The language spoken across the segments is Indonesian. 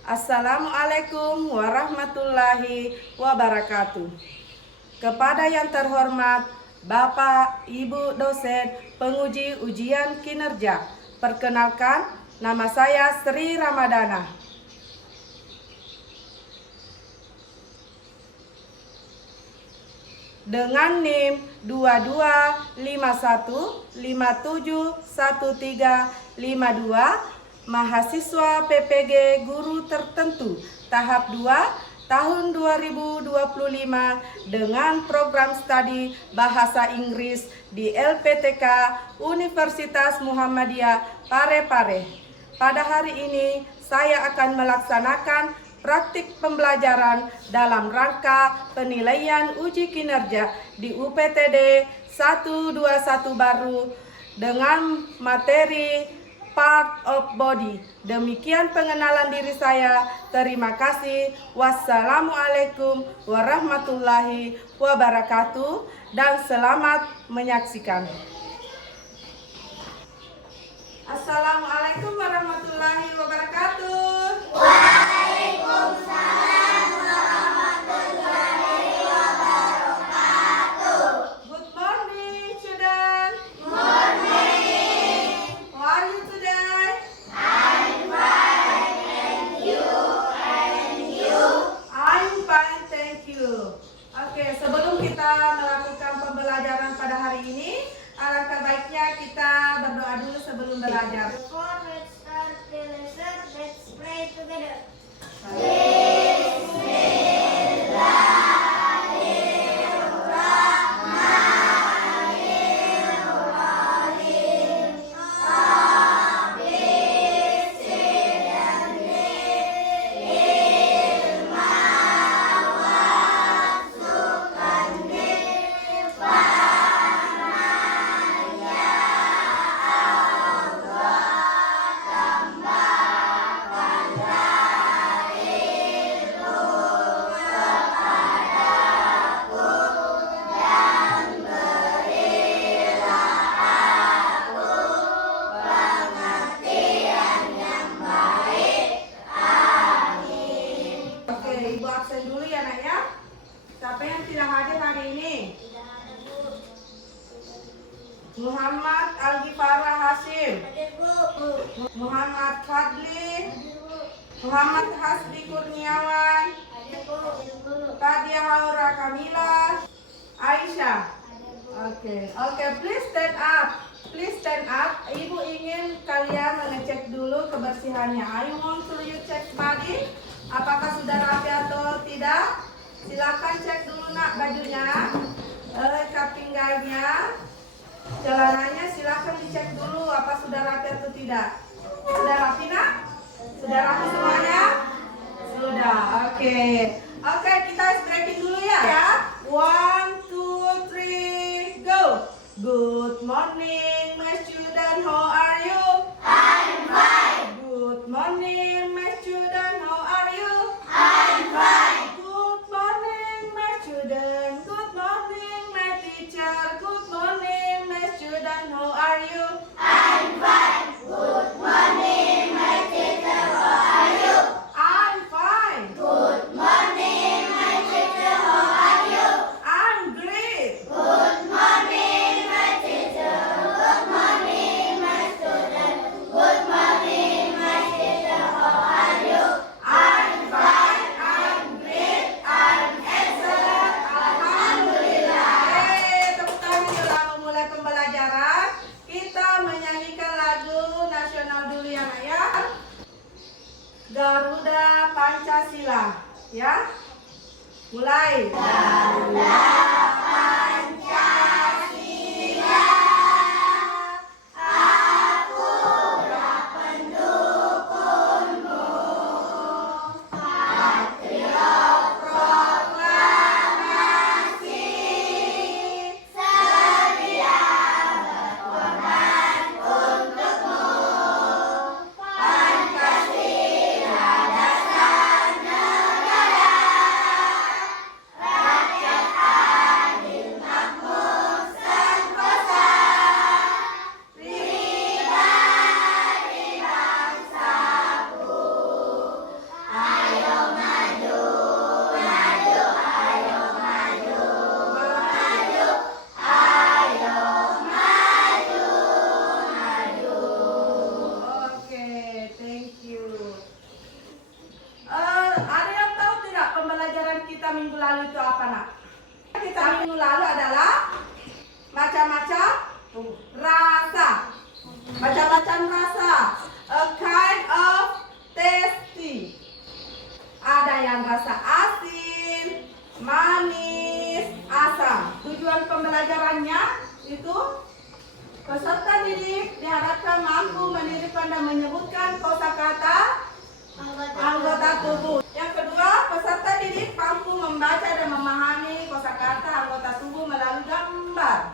Assalamualaikum warahmatullahi wabarakatuh. Kepada yang terhormat Bapak, Ibu dosen penguji ujian kinerja, perkenalkan, nama saya Sri Ramadana. Dengan NIM 2251571352, mahasiswa PPG Guru Tertentu tahap 2 tahun 2025 dengan program studi Bahasa Inggris di LPTK Universitas Muhammadiyah Parepare. Pada hari ini saya akan melaksanakan praktik pembelajaran dalam rangka penilaian uji kinerja di UPTD 121 baru dengan materi Part of Body. Demikian pengenalan diri saya. Terima kasih. Wassalamualaikum warahmatullahi wabarakatuh dan selamat menyaksikan. Assalamualaikum warahmatullahi wabarakatuh. Waalaikumsalam warahmatullahi wabarakatuh. Good morning, children. Morning. How are you today? I'm fine, and you? I'm fine, thank you. Oke, sebelum kita melakukan pembelajaran pada hari ini, alangkah baiknya kita berdoa dulu sebelum belajar. Before we start the lesson, let's pray together. Oke, Ibu absen dulu ya nak ya. Siapa yang tidak hadir hari ini? Muhammad Algifara Hashim, Muhammad Fadli, Muhammad Hasbi Kurniawan, Fadia Haura Kamila, Aisyah. Oke, please stand up. Please stand up. Ibu ingin kalian mengecek dulu kebersihannya. I want to you check body. Apakah sudah rapi atau tidak? Silakan cek dulu nak bajunya, ikat pinggangnya, celananya silakan dicek dulu apa sudah rapi atau tidak. Sudah rapi nak? Sudah rapi semuanya? Sudah. Oke, kita stretching dulu ya. 1, 2, 3, go. Good morning, my student. How are you? I'm fine. Good morning, my student. How are you? I'm fine. Good morning, my student. Good morning, my teacher. Good morning, my student. How are you? I'm fine. Good morning, my teacher. How are you? I'm fine. Good morning, my teacher. How are you? I'm great. Good morning, my teacher. Good morning, my student. Good morning, my teacher. How are you? I'm fine. I'm great. I'm excellent. Alhamdulillah. Tepuk tangan dalam memulai pembelajaran. Kita menyanyikan lagu nasional dulu ya nak ya. Garuda Pancasila ya. Mulai. Garuda Pancasila, akulah pendukungmu. Patriot proklamasi, sedia berkorban untukmu. Pancasila dasar negara, rakyat nak. Kita minggu lalu adalah macam-macam rasa. Macam-macam rasa. A kind of tasty. Ada yang rasa asin, manis, asam. Tujuan pembelajarannya itu peserta didik diharapkan mampu mendirikan dan menyebutkan kosakata anggota tubuh. Yang kedua, peserta didik mampu membaca dan memahami kosakata anggota tubuh melalui gambar.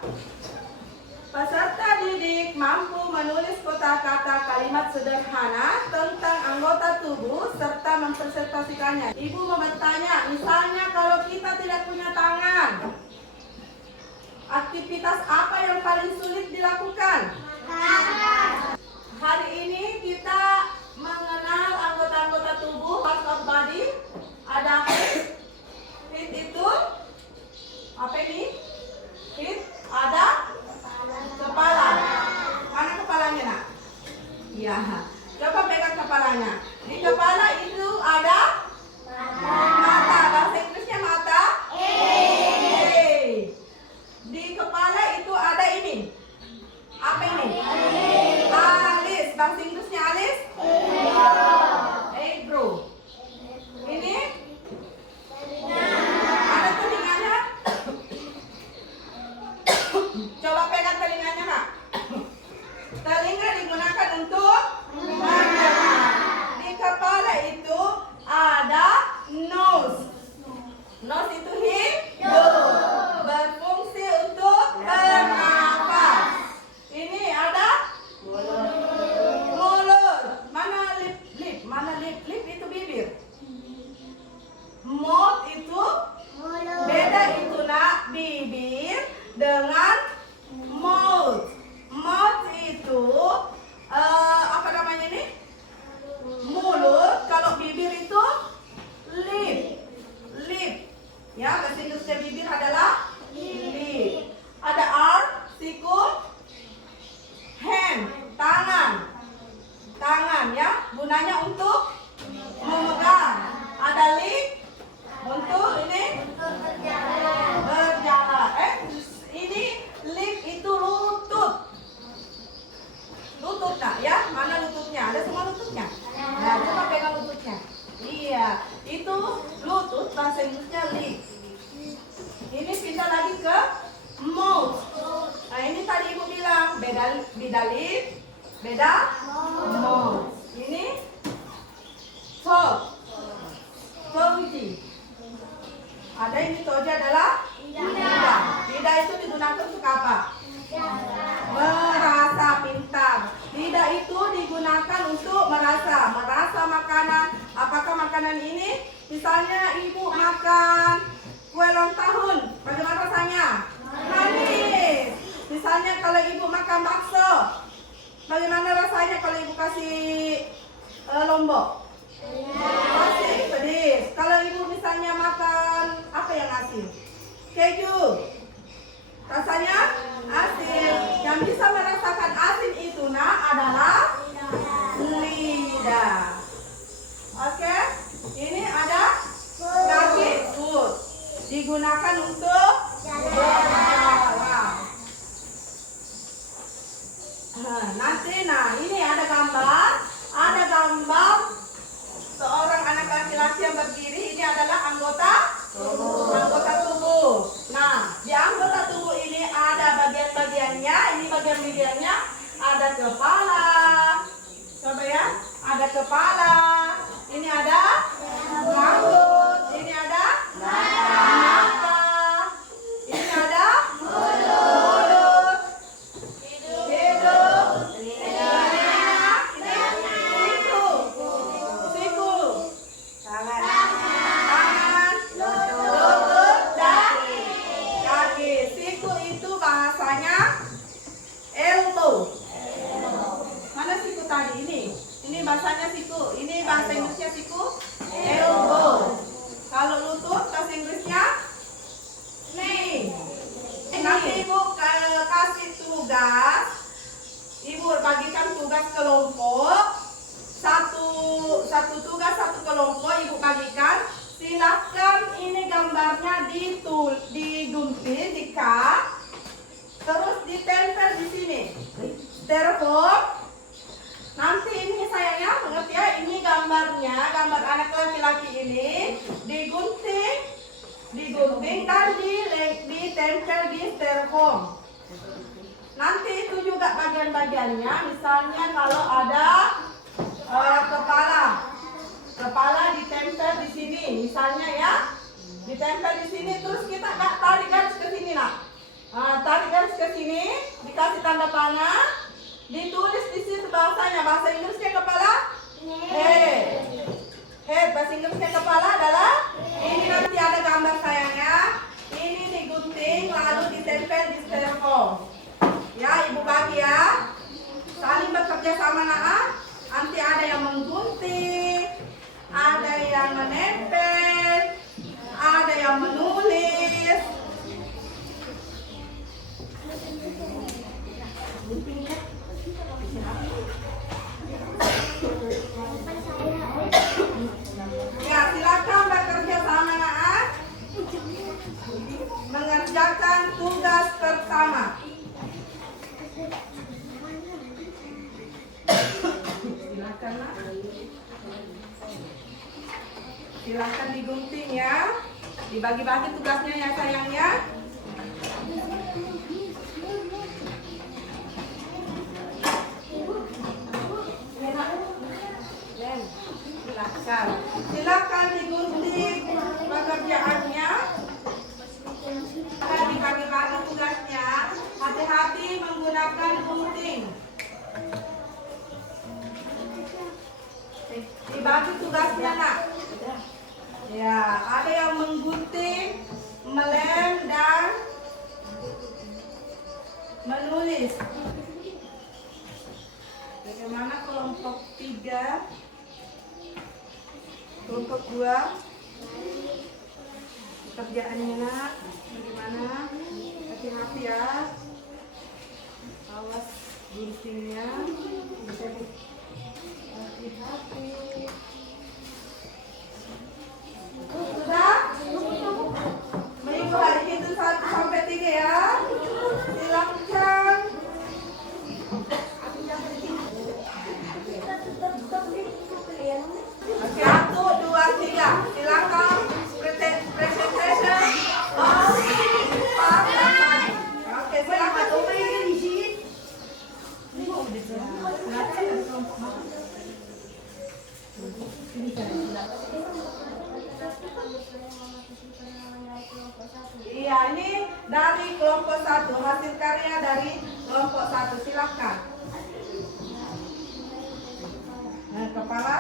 Peserta didik mampu menulis kosakata kalimat sederhana tentang anggota tubuh serta mempresentasikannya. Ibu mau bertanya, misalnya kalau kita tidak punya tangan, aktivitas apa yang paling sulit dilakukan? Hari ini kita mengenal anggota-anggota tubuh, parts of body. Ada head. Head itu apa ini? Head ada kepala. Mana kepalanya nak? Iya. Coba pegang kepalanya. Di kepala itu ada mata. Bahasa Inggrisnya mata. Di kepala itu ada ini. Apa ini? Alis. Bahasa Inggrisnya alis. Eyebrow. Ini ada telinganya. Coba pegang telinganya nak. Telinga digunakan untuk mendengar. Di kepala itu ada nose. Nose itu hidung, berfungsi untuk bernafas. Ini ada mulut. Mana lip? Mana lip? Lip itu bibir. Mouth itu beda itu nak, bibir dengan mouth. Mouth itu apa namanya ini? Mulut. Kalau bibir itu lip. Lip. Ya, bahasa Inggrisnya bibir adalah lip. Ada arm, siku, hand, tangan. Tangan ya, gunanya untuk memegang. Ada leg untuk ini berjalan. Ini lip itu lutut. Lutut nak ya, mana lututnya? Ada semua lututnya. Nah, coba pegang lututnya. Iya, itu lutut, bahasa Inggrisnya lip. Ini pindah lagi ke mouth. Nah, ini tadi ibu bilang beda lip, beda mouth. Ini tongue. Tongue. Ada ini toja adalah lidah. Lidah itu digunakan untuk apa? Merasa pintar. Lidah itu digunakan untuk merasa makanan. Apakah makanan ini? Misalnya ibu makan kue ulang tahun, bagaimana rasanya? Manis. Misalnya kalau ibu makan bakso, bagaimana rasanya kalau ibu kasih lombok? Asin, pedis. Kalau ibu misalnya makan apa yang asin? Keju. Rasanya asin. Yang bisa merasakan asin itu adalah lidah. Oke? Ini ada kaki, foot. Digunakan untuk berjalan. Nanti, ini ada gambar. Ada gambar seorang anak laki-laki yang berdiri. Ini adalah anggota tubuh. Nah, di anggota tubuh ini ada bagian-bagiannya. Ini bagian-bagiannya ada kepala. Coba ya, ada kepala. Ini ada rambut. Ini ada mata. Ini ada mulut, hidung, telinga, siku, tangan, lutut, dan kaki. Siku itu bahasanya elbow. Mana siku tadi? Ini bahasanya siku. Ini bahasa Inggrisnya siku, elbow. Kalau lutut bahasa Inggrisnya knee. Nanti ibu kasih tugas. Ibu bagikan tugas kelompok. Satu tugas satu kelompok ibu bagikan. Silakan ini gambarnya ditulis. gambarnya, gambar anak laki-laki ini digunting dan ditempel di styrofoam. Nanti itu juga bagian-bagiannya, misalnya kalau ada kepala ditempel di sini, misalnya ya, ditempel di sini, terus kita tarik garis ke sini nak. Tarik garis ke sini, dikasih tanda panah, ditulis di situ bahasa Inggrisnya kepala, head, bahasa Inggrisnya kepala adalah ini. Nanti ada gambar sayangnya, ini digunting lalu ditempel di styrofoam. Ya, ibu bagi ya, saling bekerja sama nak. Nanti ada yang menggunting, ada yang menempel, ada yang menulis. Ya, silakan bekerja sama nak, mengerjakan tugas bersama. Silakan nak. Silakan digunting ya. Dibagi-bagi tugasnya ya sayangnya. Silakan digunting pekerjaannya. Dibagi-bagi tugasnya. Hati-hati menggunakan gunting. Dibagi tugasnya nak. Ya, ada yang menggunting, melem dan menulis. Bagaimana kelompok 3? Kelompok 2? Pekerjaannya nak, bagaimana? Hati-hati ya. Awas guntingnya. Hati-hati. Sudah? Minggu hari itu 1 sampai 3 ya. Silakan. 1, 2, 3. Silakan presentation. Oke, silakan. Iya, ini dari kelompok 1, hasil karya dari kelompok 1. Silakan. Kepala,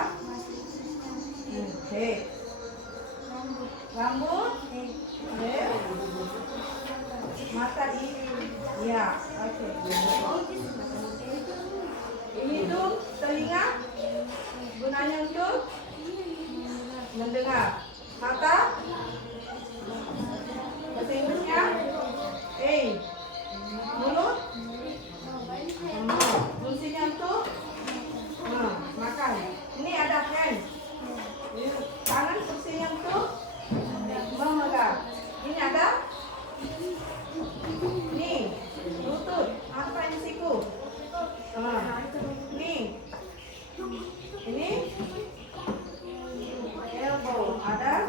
rambut, mata ini, ya, oke. Ini tuh telinga, gunanya untuk mendengar. Mata, bahasa Inggrisnya, mulut, fungsinya untuk makan. Ini ada hand, tangan fungsinya untuk memegang. Ini ada nih, lutut, apa ini siku? Nih, ini elbow, ada.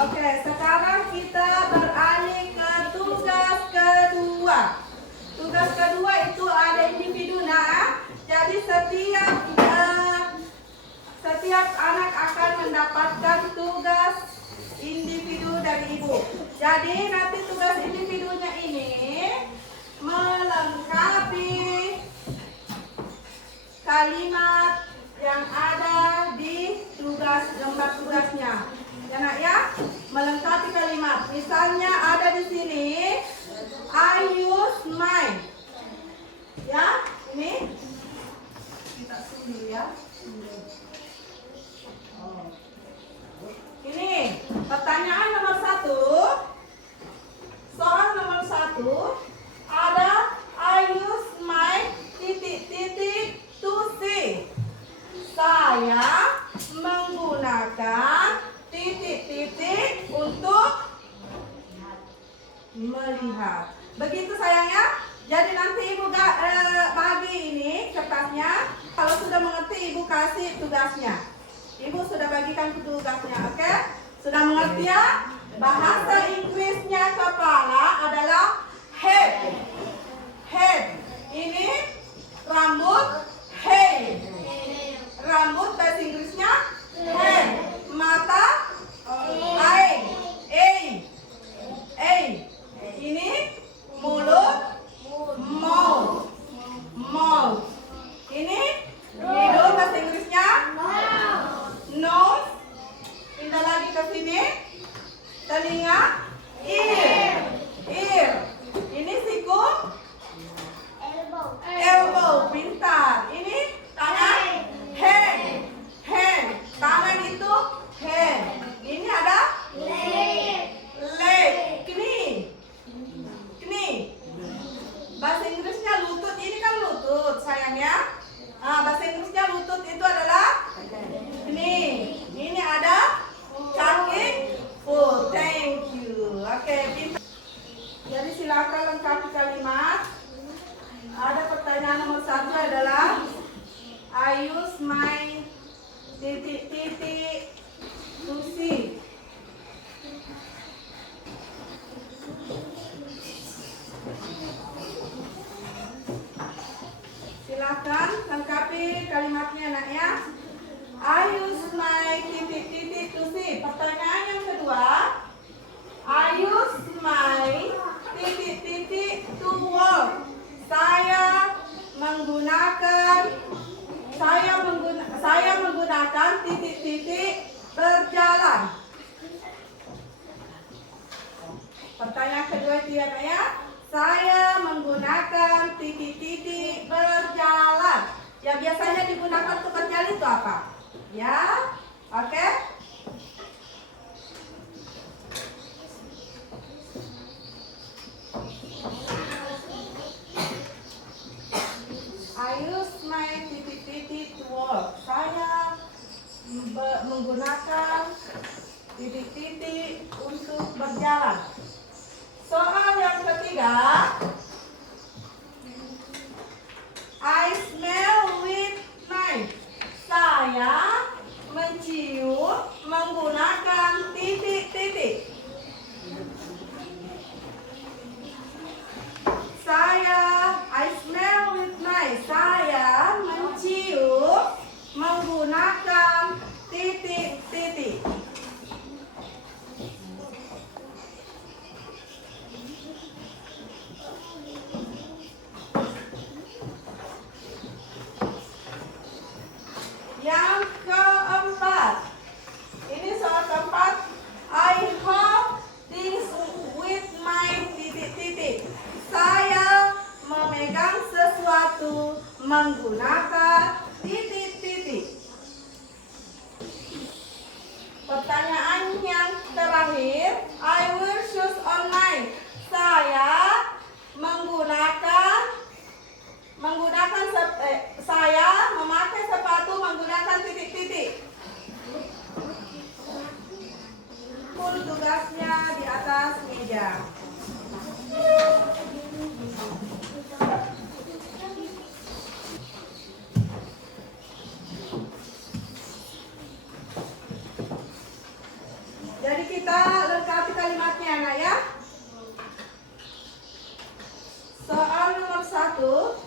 Oke, sekarang kita beralih ke tugas kedua. Tugas kedua itu ada individu nah. Jadi setiap anak akan mendapatkan tugas individu dari ibu. Jadi nanti tugas individunya ini melengkapi kalimat yang ada di lembar tugasnya. Ya nak ya, melengkapi kalimat. Misalnya ada di sini, I use my. Ya, ini kita sudah ya. Ini pertanyaan nomor 1. Soal nomor 1 ada I use my titik-titik to see. Saya menggunakan titik-titik untuk melihat. Begitu sayangnya. Jadi nanti ibu bagi ini kertasnya. Kalau sudah mengerti, Ibu kasih tugasnya. Ibu sudah bagikan tugasnya, oke? Sudah mengerti ya? Bahasa Inggrisnya kepala adalah head. Head. Ini rambut, head. Rambut bahasa Inggrisnya head. Mata, eye. Ini mulut, mouth. Mouth. Ini hidung bahasa Inggrisnya nose. Pindah lagi ke sini. Telinga, ear. Ini siku, elbow. Pintar. Ini tangan, hand. Tangan itu hand. Ini ada leg. Knee. Bahasa Inggrisnya lutut. Ini kan lutut sayang ya. Bahasa Inggrisnya lutut itu adalah knee. Ini ada kaki, foot. Thank you. Oke, pintar. Jadi silakan lengkapi kalimat. Ada pertanyaan nomor 1 adalah I use my titik to see. Silakan lengkapi kalimatnya nak ya. I use my titik to see. Pertanyaan yang kedua, I use my titik to walk. Saya menggunakan titik berjalan. Pertanyaan kedua itu ya. Saya menggunakan titik berjalan. Ya biasanya digunakan untuk berjalan itu apa? Ya, oke. I use my titik to walk. Saya menggunakan titik untuk berjalan. Soal yang ketiga, I smell with knife. Saya mencium menggunakan titik. I smell with knife. Saya mencium menggunakan titik. Yang keempat, ini soal keempat. I hold things with my titik. Saya memegang sesuatu menggunakan titik. Pertanyaan yang terakhir, I wear shoes online. Saya saya memakai sepatu menggunakan titik. Pun tugasnya di atas meja. Jadi kita lengkapi kalimatnya anak ya. Soal nomor 1,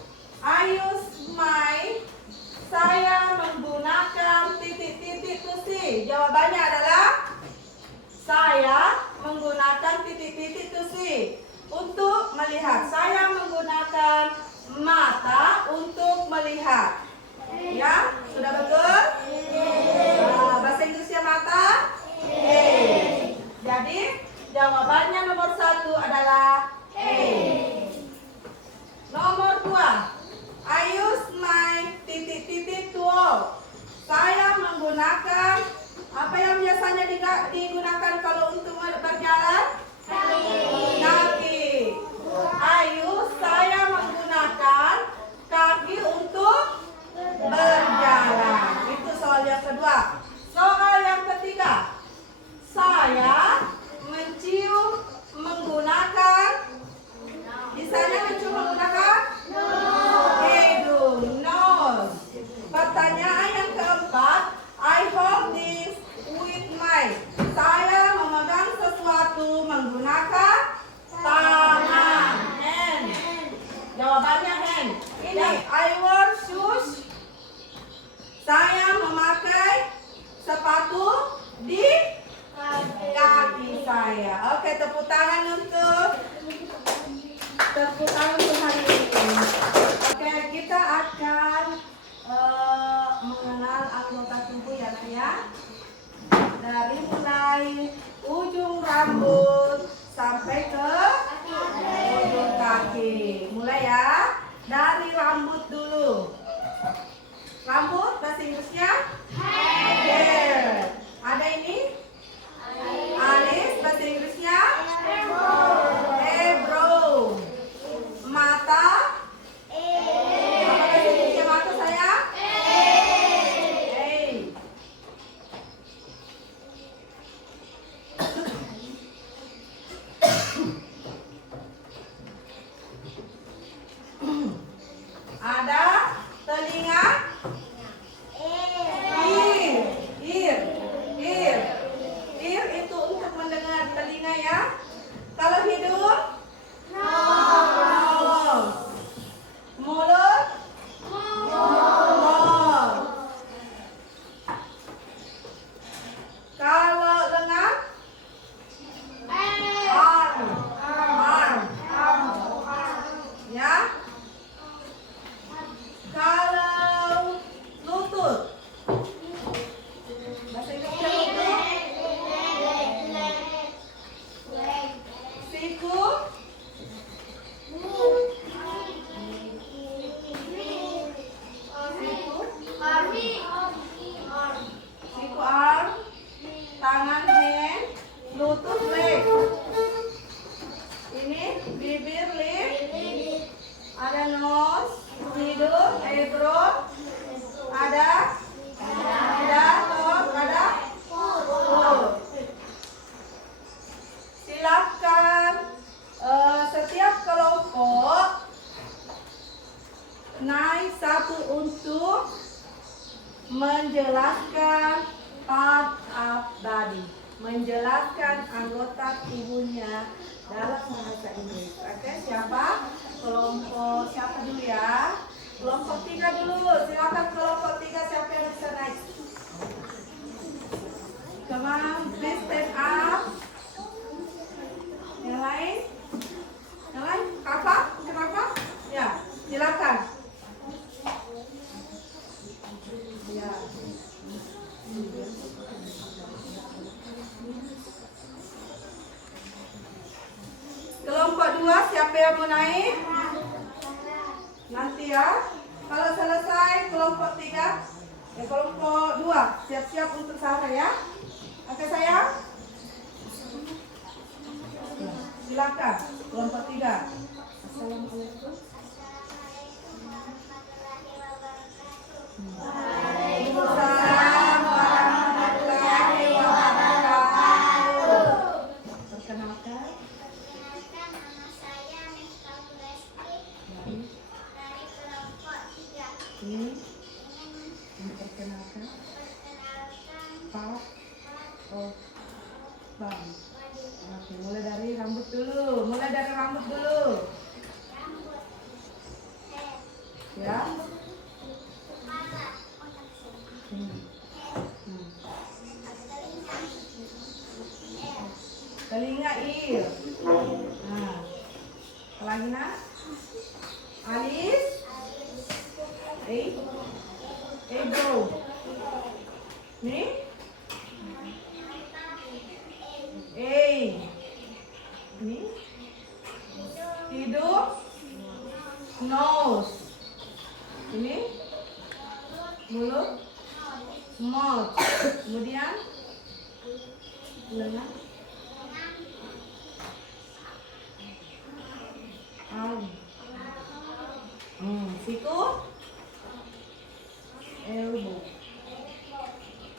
saya menggunakan titik to see. Jawabannya adalah saya menggunakan titik to see untuk melihat. Saya menggunakan mata untuk melihat. Ya, sudah betul? Bahasa Inggrisnya mata? Jadi jawabannya nomor 1 adalah A. Nomor 2, I use my titik to walk. Saya menggunakan apa yang biasanya digunakan kalau untuk berjalan? Kaki. Saya menggunakan kaki untuk berjalan. Itu soal yang kedua. Soal yang ketiga, saya mencium menggunakan, di sana mencium menggunakan hidung, nose. mengenal anggota tubuh ya nak ya. Dari mulai ujung rambut sampai ke ujung kaki. Mulai ya. Dari rambut dulu. Rambut bahasa Inggrisnya hair. Ada ini? Alis bahasa Inggrisnya eyebrow. Mata apa bahasa Inggrisnya mata saya? Eye. Ada telinga ear itu untuk mendengar telinga ya. Kalau hidung nose. Mulut mouth. Kalau lengan arm. Ya. Kalau lutut bahasa Inggrisnya lutut. Siku siku arm. Tangan hand. Lutut leg. Ini bibir lip. Ada nose, hidung, eyebrow. Ada tongue, ada foot. Silakan setiap kelompok naik satu untuk menjelaskan part of body, menjelaskan anggota tubuhnya dalam bahasa Inggris. Oke, siapa? Kelompok siapa dulu ya? Kelompok 3 dulu. Silakan kelompok 3 siapa yang bisa naik? Come on, please stand up. Yang lain? Yang lain? Apa? Kenapa? Ya, silakan. Ya. Kelompok 2 siapa yang mau naik? Nanti ya. Kalau selesai kelompok 3, kelompok 2 siap-siap untuk sahur ya. Oke sayang? Silakan kelompok 3. Assalamualaikum. Waalaikumsalam warahmatullahi wabarakatuh. Perkenalkan. Nama saya Nesta Lesti dari kelompok 3. Ini memperkenalkan part of body. Oke, mulai dari rambut dulu. Ya. Telinga ear. Nah. Lagi nak? Alis. Eyebrow. Nih. Ini. Hidung. Nose. Ini. Mulut. Mouth. Kemudian lengan. Siku. Elbow.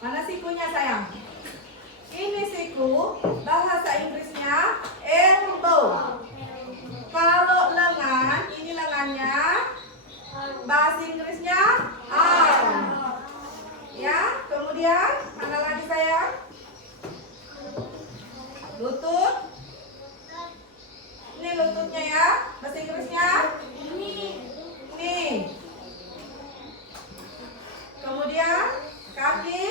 Mana sikunya sayang? Ini siku, bahasa Inggrisnya elbow. Kalau lengan, ini lengannya, bahasa Inggrisnya arm. Ya, kemudian mana lagi sayang? Lutut. Ini lututnya ya, bahasa Inggrisnya knee. Kemudian kaki.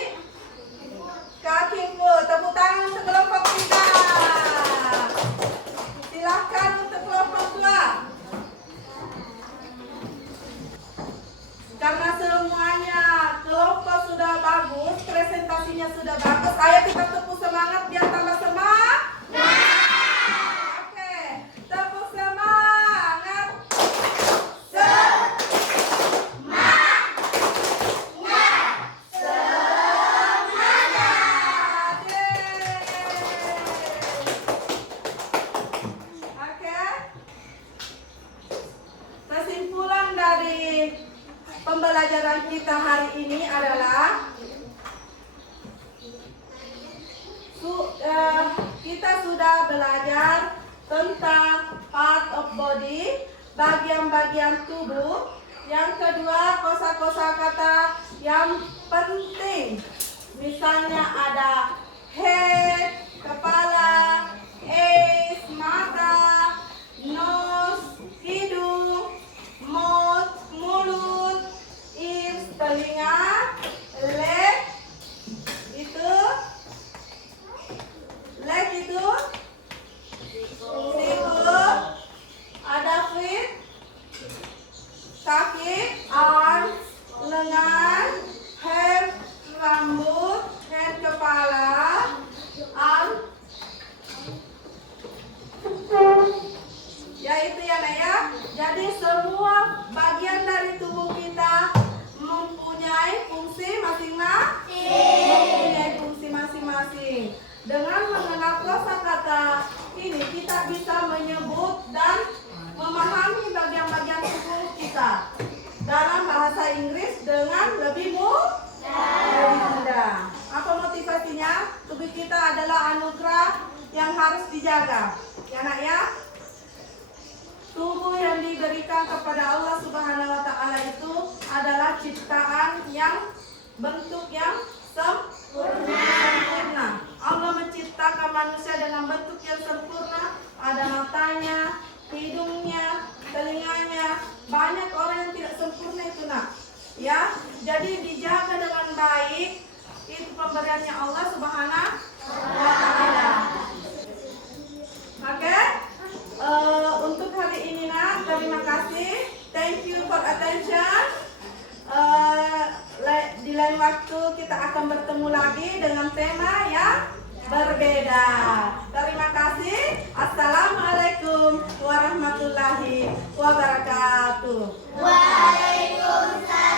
Tepuk tangan untuk kelompok 3. Silakan untuk kelompok 2. Bagus, ayo kita tepuk semangat biar tambah semangat. Oke, tepuk semangat. Oke. Kesimpulan dari pembelajaran kita hari ini adalah kita sudah belajar tentang part of body, bagian-bagian tubuh. Yang kedua, kosa-kosa kata yang penting. Misalnya ada head, kepala, eyes, mata, nose, hidung, mouth, mulut, ears, telinga, leg, itu sikut, ada feet, kaki, arms, lengan, hair, rambut, head, kepala, arm, ya itu ya Nak ya. Jadi semua bagian dari tubuh kita mempunyai fungsi masing-masing. Dengan mengenal kosakata ini kita bisa menyebut dan memahami bagian-bagian tubuh kita dalam bahasa Inggris dengan lebih mudah. Apa motivasinya? Tubuh kita adalah anugerah yang harus dijaga. Ya Nak ya. Tubuh yang diberikan kepada Allah Subhanahu wa Ta'ala itu adalah ciptaan yang bentuk yang sempurna. Allah menciptakan manusia dengan bentuk yang sempurna. Ada matanya, hidungnya, telinganya. Banyak orang yang tidak sempurna itu Nak. Ya, jadi dijaga dengan baik. Itu pemberiannya Allah Subhanahu wa Ta'ala. Oke? Untuk hari ini Nak, terima kasih. Thank you for attention. Di lain waktu kita akan bertemu lagi dengan tema yang berbeda. Terima kasih. Assalamualaikum warahmatullahi wabarakatuh. Waalaikumsalam.